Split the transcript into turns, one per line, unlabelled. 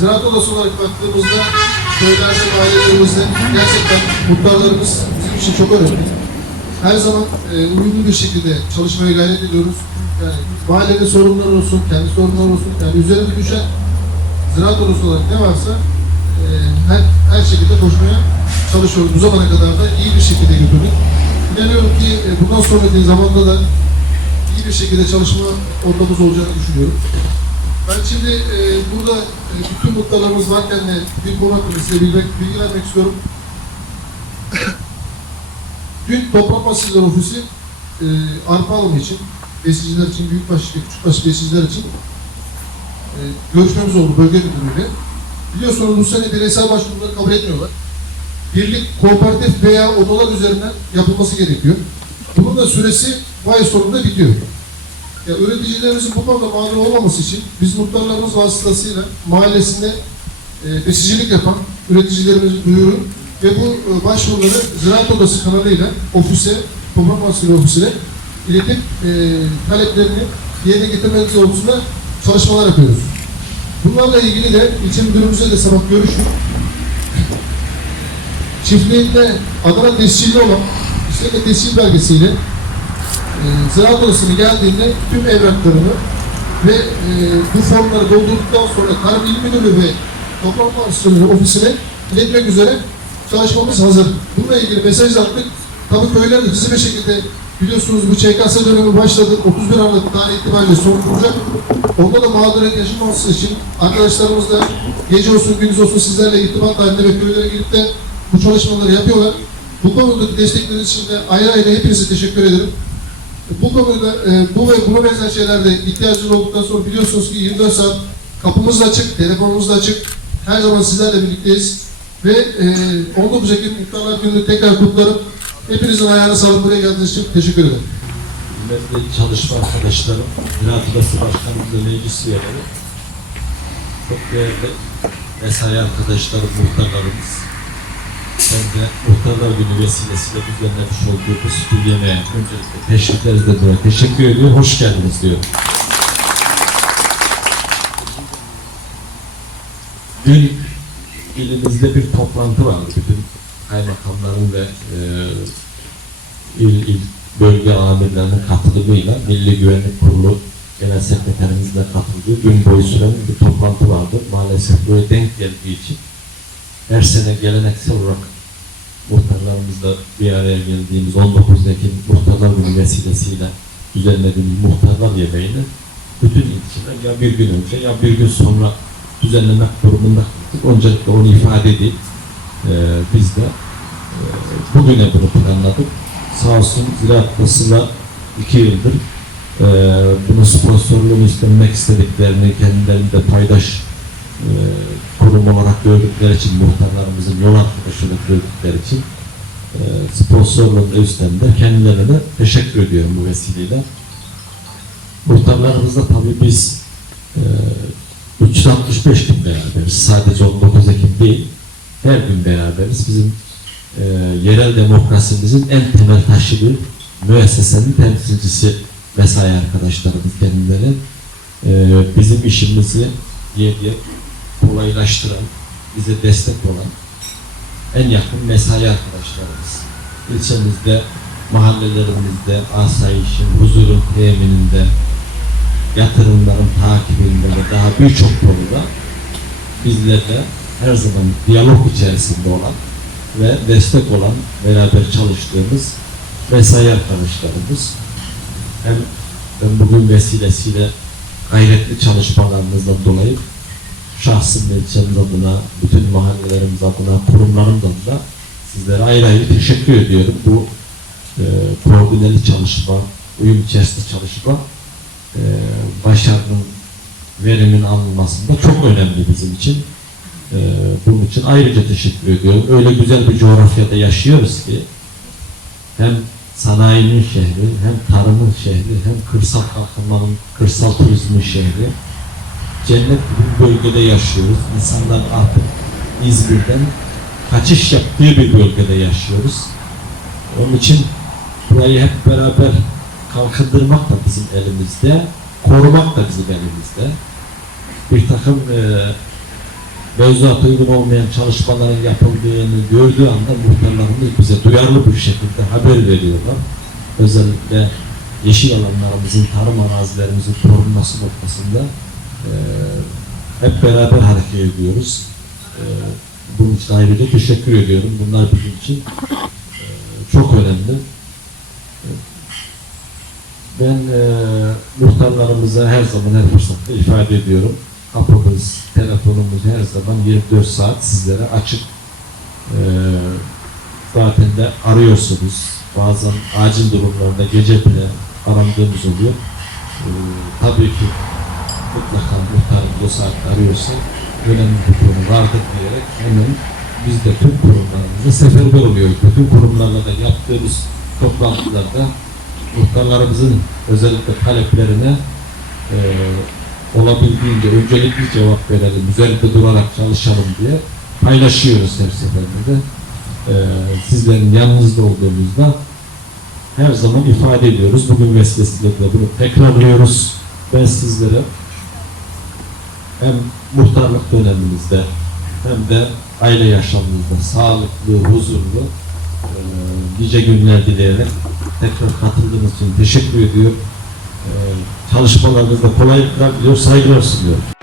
Ziraat Odası olarak baktığımızda köylerde, mahallelerimizde gerçekten muhtarlarımız bizim için çok önemli. Her zaman e, uyumlu bir şekilde çalışmaya gayret ediyoruz. Yani mahallenin sorunları olsun, kendi sorunları olsun, yani üzerine düşen Ziraat Odası olarak ne varsa e, her, her şekilde koşmaya çalışıyoruz. Bu zamana kadar da iyi bir şekilde götürdük. İnanıyorum ki e, bundan sonraki zamanda da iyi bir şekilde çalışma ortamımız olacağını düşünüyorum. Ben şimdi e, burada e, bütün muhtarlarımız varken de bir konu hakkında size bilmek, bilgi vermek istiyorum. Dün Toprak Mahsulleri Ofisi e, arpa alımı için, besiciler için, büyükbaş ve küçükbaş besiciler için e, görüşmemiz oldu bölge müdürüyle. Biliyorsunuz bu sene bireysel başvuruları kabul etmiyorlar. Birlik, kooperatif veya odalar üzerinden yapılması gerekiyor. Bunun da süresi bu sonunda bitiyor. Ya üreticilerimizin bu konuda mağdur olmaması için biz muhtarlarımız vasıtasıyla mahallesinde e, besicilik yapan üreticilerimizi duyurun ve bu e, başvuruları Ziraat Odası kanalıyla ofise, Toprak Mahsulü Ofisi'ne iletip e, taleplerini yerine getirmek doğrultusunda çalışmalar yapıyoruz. Bunlarla ilgili de ilçe müdürümüzle de sabah görüştük. Çiftliğinde Adana tescilli olan işletme tescil belgesiyle e, Ziraat Odası'na geldiğinde tüm evraklarını ve e, bu formları doldurduktan sonra Tarım İl Müdürlüğü ve Toprak Mahsulleri Ofisi'ne iletmek üzere çalışmamız hazır. Bununla ilgili mesaj attık. Tabii köyler hızlı bir şekilde biliyorsunuz bu ÇKS dönemi başladı. 31 Aralık tarih itibariyle son bulacak. Onda da mağduriyet yaşanmaması için arkadaşlarımız da gece olsun gündüz olsun sizlerle irtibat halinde ve köylere gelip de bu çalışmaları yapıyorlar. Bu konudaki destekleriniz için de ayrı ayrı hepinize teşekkür ederim. Bu konuda e, bu ve buna benzer şeylerde ihtiyacınız olduktan sonra biliyorsunuz ki 24 saat kapımız açık, telefonumuz açık. Her zaman sizlerle birlikteyiz. Ve e, 19 Ekim Muhtarlar Günü'nü tekrar kutlarım. Hepinizin ayağına sağlık buraya geldiğiniz için teşekkür ederim.
Kıymetli çalışma arkadaşlarım, Ziraat Odası Başkanımız meclis üyeleri, çok değerli mesai arkadaşlarım, muhtarlarımız, ben de Muhtarlar Günü vesilesiyle düzenlemiş olduğu bu yemeğe öncelikle teşviklerinize dolayı teşekkür ediyorum, hoş geldiniz diyorum. Dün ilimizde bir toplantı vardı. Bütün kaymakamların ve e, il, il bölge amirlerinin katılımıyla Milli Güvenlik Kurulu Genel Sekreterimizle katıldığı gün boyu süren bir toplantı vardı. Maalesef buraya denk geldiği için her sene geleneksel olarak muhtarlarımızla bir araya geldiğimiz 19 Ekim Muhtarlar Günü vesilesiyle düzenlediğimiz muhtarlar yemeğini bütün ilçeler ya bir gün önce ya bir gün sonra düzenlemek durumunda kaldık. Öncelikle onu ifade edeyim. Ee, biz de e, bugüne bunu planladık. Sağ olsun Ziraat Odası'na iki yıldır e, bunun sponsorluğunu istemek istediklerini kendilerinde paydaş e, kurum olarak gördükleri için muhtarlarımızın yol arkadaşı gördükleri için e, sponsorluğunu üstlendiler. Kendilerine teşekkür ediyorum bu vesileyle. Muhtarlarımızla tabii biz e, 365 gün beraberiz. Sadece 19 Ekim değil, her gün beraberiz. Bizim e, yerel demokrasimizin en temel taşı bir müessesenin temsilcisi mesai arkadaşlarımız kendileri. E, bizim işimizi yer yer kolaylaştıran, bize destek olan en yakın mesai arkadaşlarımız. İlçemizde, mahallelerimizde, asayişin, huzurun temininde, yatırımların takibinde ve daha birçok konuda bizlerle her zaman diyalog içerisinde olan ve destek olan, beraber çalıştığımız mesai arkadaşlarımız. Hem ben bugün vesilesiyle gayretli çalışmalarınızdan dolayı şahsım ve ilçemiz adına, bütün mahallelerimiz adına, kurumlarım adına sizlere ayrı ayrı teşekkür ediyorum. Bu e, koordineli çalışma, uyum içerisinde çalışma e, başarının, verimin alınmasında çok önemli bizim için. Ee, bunun için ayrıca teşekkür ediyorum. Öyle güzel bir coğrafyada yaşıyoruz ki hem sanayinin şehri, hem tarımın şehri, hem kırsal kalkınmanın, kırsal turizmin şehri. Cennet gibi bir bölgede yaşıyoruz. İnsanlar artık İzmir'den kaçış yaptığı bir bölgede yaşıyoruz. Onun için burayı hep beraber kalkındırmak da bizim elimizde, korumak da bizim elimizde. Bir takım e, mevzuata uygun olmayan çalışmaların yapıldığını gördüğü anda muhtarlarımız bize duyarlı bir şekilde haber veriyorlar. Özellikle yeşil alanlarımızın, tarım arazilerimizin korunması noktasında hep beraber hareket ediyoruz. Eee bunun için teşekkür ediyorum. Bunlar bizim için eee, çok önemli. Ben eee muhtarlarımıza her zaman her fırsatta ifade ediyorum. Kapımız, telefonumuz her zaman 24 saat sizlere açık. Zaten de arıyorsunuz. Bazen acil durumlarda gece bile arandığımız oluyor. Tabii ki mutlaka muhtarımız o saatte arıyorsa önemli bir konu vardır diyerek hemen biz de tüm kurumlarımıza seferber oluyoruz. Bütün kurumlarla da yaptığımız toplantılarda muhtarlarımızın özellikle taleplerine eee olabildiğince öncelikli cevap verelim, üzerinde durarak çalışalım diye paylaşıyoruz her seferinde. Eee sizlerin yanınızda olduğumuzda her zaman ifade ediyoruz. Bugün vesilesiyle de bunu tekrarlıyoruz. Ben sizlere hem muhtarlık döneminizde hem de aile yaşamınızda sağlıklı, huzurlu eee nice günler dileyerek tekrar katıldığınız için teşekkür ediyorum. Eee çalışmalarınızda kolaylıklar diliyor, saygılar sunuyorum.